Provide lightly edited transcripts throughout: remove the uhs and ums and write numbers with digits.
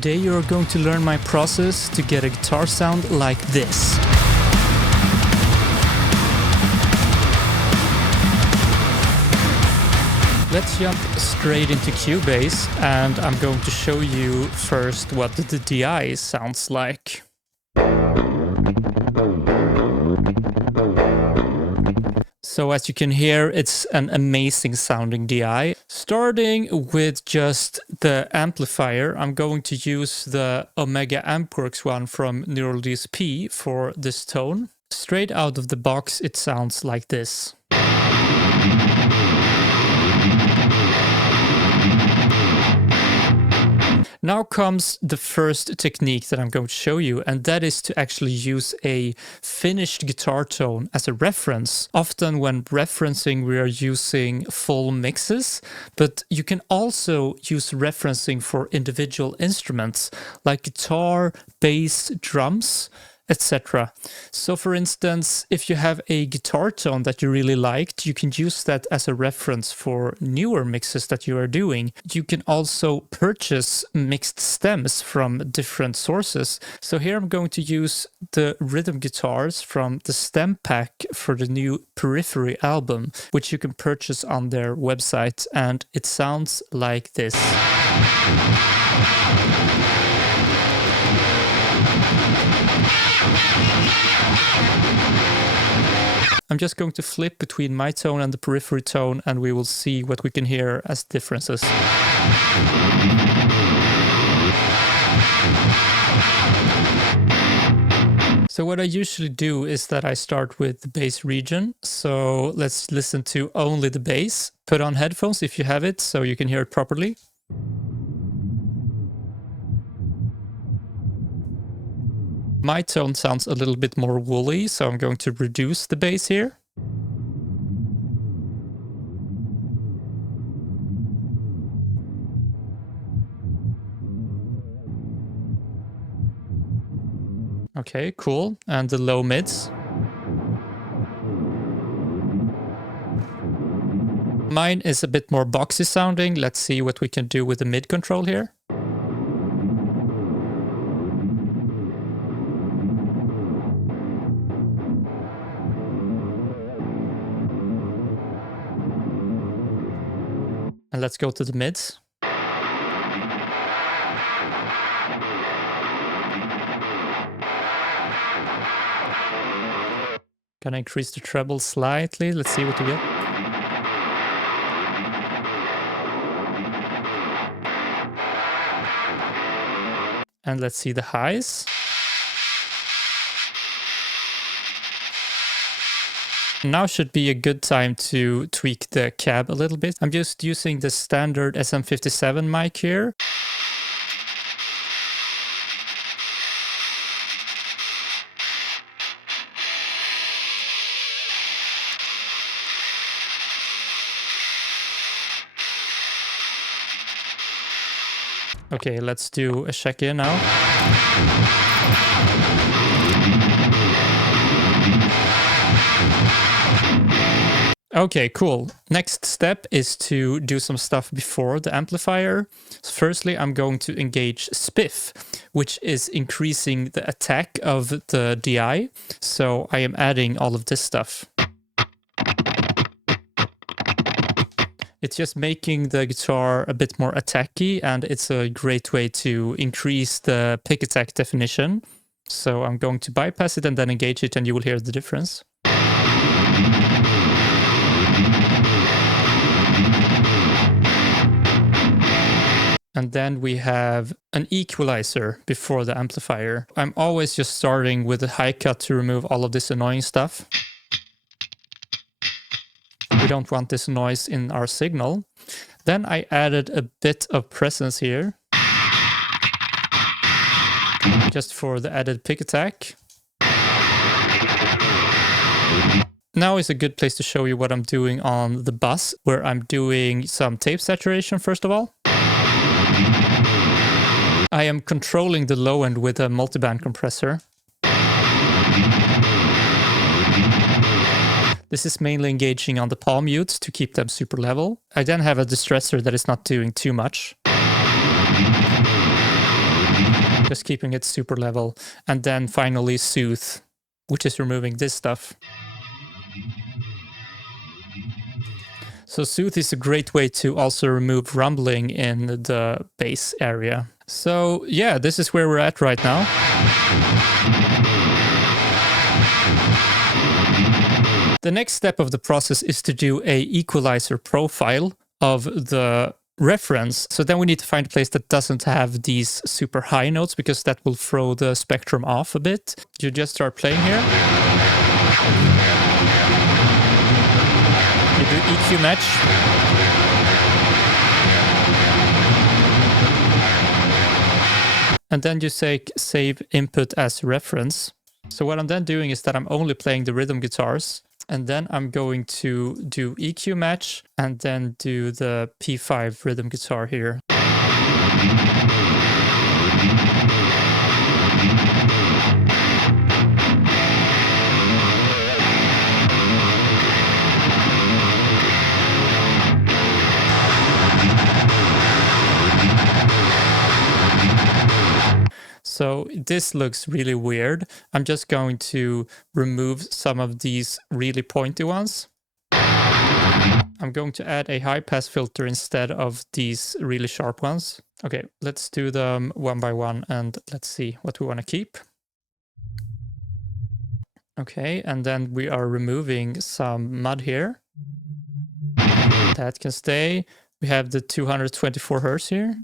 Today you're going to learn my process to get a guitar sound like this. Let's jump straight into Cubase, and I'm going to show you first what the DI sounds like. So as you can hear, it's an amazing sounding DI. Starting with just the amplifier, I'm going to use the Omega Ampworks one from Neural DSP for this tone. Straight out of the box, it sounds like this. Now comes the first technique that I'm going to show you, and that is to actually use a finished guitar tone as a reference. Often when referencing, we are using full mixes, but you can also use referencing for individual instruments like guitar, bass, drums, etc. So for instance, if you have a guitar tone that you really liked, you can use that as a reference for newer mixes that you are doing. You can also purchase mixed stems from different sources. So here I'm going to use the rhythm guitars from the stem pack for the new Periphery album, which you can purchase on their website, and it sounds like this. I'm just going to flip between my tone and the Periphery tone, and we will see what we can hear as differences. So what I usually do is that I start with the bass region. So let's listen to only the bass. Put on headphones if you have it, so you can hear it properly. My tone sounds a little bit more woolly, so I'm going to reduce the bass here. Okay, cool. And the low mids. Mine is a bit more boxy sounding. Let's see what we can do with the mid control here. And let's go to the mids. Gonna increase the treble slightly. Let's see what we get. And let's see the highs. Now should be a good time to tweak the cab a little bit. I'm just using the standard SM57 mic here. Okay, let's do a check-in now. Okay, cool. Next step is to do some stuff before the amplifier. So firstly, I'm going to engage Spiff, which is increasing the attack of the DI. So I am adding all of this stuff. It's just making the guitar a bit more attacky, and it's a great way to increase the pick attack definition. So I'm going to bypass it and then engage it, and you will hear the difference. And then we have an equalizer before the amplifier. I'm always just starting with a high cut to remove all of this annoying stuff. We don't want this noise in our signal. Then I added a bit of presence here, just for the added pick attack. Now is a good place to show you what I'm doing on the bus, where I'm doing some tape saturation first of all. I am controlling the low end with a multiband compressor. This is mainly engaging on the palm mutes to keep them super level. I then have a distressor that is not doing too much. just keeping it super level. And then finally soothe, which is removing this stuff. So soothe is a great way to also remove rumbling in the bass area. So yeah, this is where we're at right now. The next step of the process is to do a equalizer profile of the reference. So then we need to find a place that doesn't have these super high notes, because that will throw the spectrum off a bit. You just start playing here. You do EQ match. And then you say save input as reference. So what I'm then doing is that I'm only playing the rhythm guitars. And then I'm going to do EQ match and then do the P5 rhythm guitar here. So this looks really weird. I'm just going to remove some of these really pointy ones. I'm going to add a high pass filter instead of these really sharp ones. Okay, let's do them one by one and let's see what we want to keep. Okay, and then we are removing some mud here. That can stay. We have the 224 Hz here.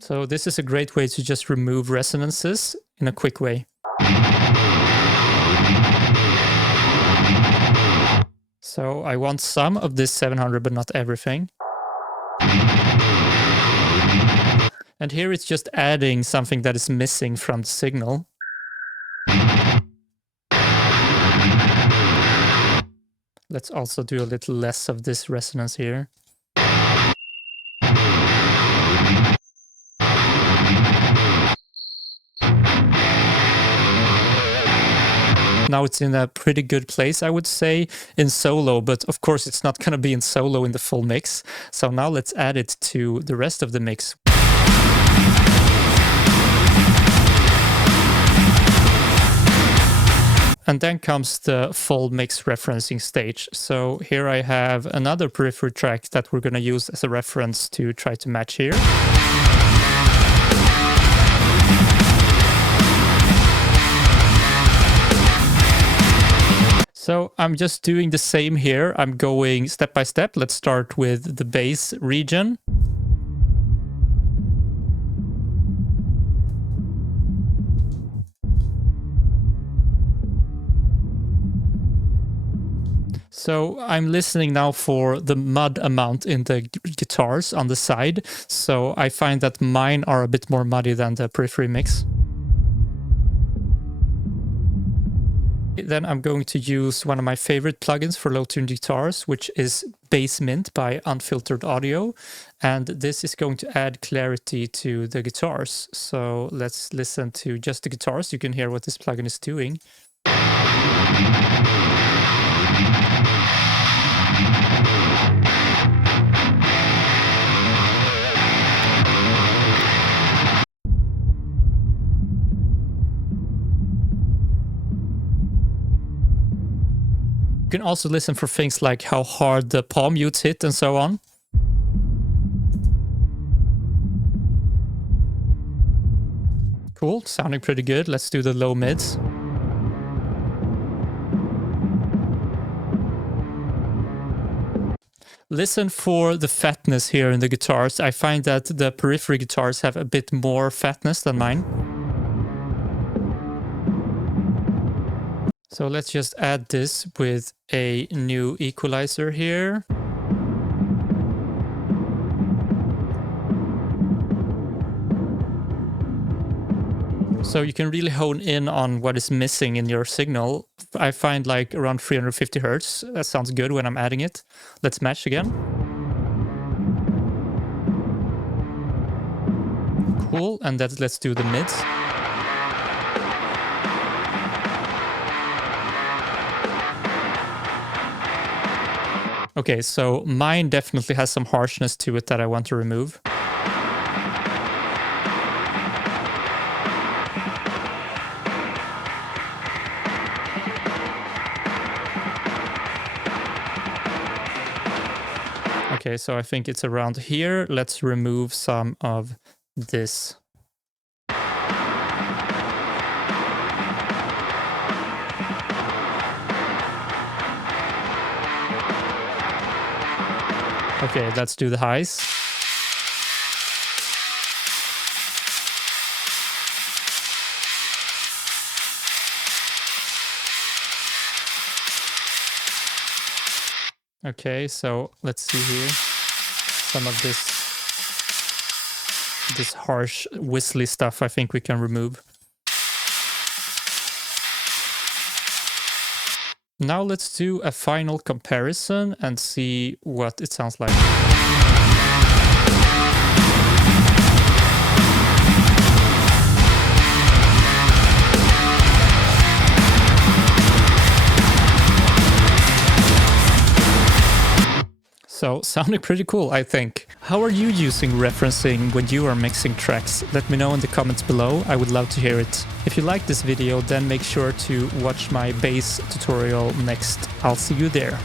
So this is a great way to just remove resonances in a quick way. So I want some of this 700, but not everything. And here it's just adding something that is missing from the signal. Let's also do a little less of this resonance here. Now it's in a pretty good place, I would say, in solo, but of course it's not going to be in solo in the full mix. So now let's add it to the rest of the mix. And then comes the full mix referencing stage. So here I have another Periphery track that we're going to use as a reference to try to match here. So I'm just doing the same here. I'm going step by step. Let's start with the bass region. So I'm listening now for the mud amount in the guitars on the side. So I find that mine are a bit more muddy than the Periphery mix. Then I'm going to use one of my favorite plugins for low-tuned guitars, which is Bass Mint by Unfiltered Audio. And this is going to add clarity to the guitars. So let's listen to just the guitars. You can hear what this plugin is doing. You can also listen for things like how hard the palm mutes hit and so on. Cool, sounding pretty good. Let's do the low mids. Listen for the fatness here in the guitars. I find that the Periphery guitars have a bit more fatness than mine. So let's just add this with a new equalizer here. So you can really hone in on what is missing in your signal. I find like around 350 Hertz. That sounds good when I'm adding it. Let's match again. Cool, and let's do the mids. Okay, so mine definitely has some harshness to it that I want to remove. Okay, so I think it's around here. Let's remove some of this. Okay, let's do the highs. Okay, so let's see here. Some of this harsh whistly stuff I think we can remove. Now let's do a final comparison and see what it sounds like. So, sounding pretty cool, I think. How are you using referencing when you are mixing tracks? Let me know in the comments below, I would love to hear it. If you like this video, then make sure to watch my bass tutorial next. I'll see you there.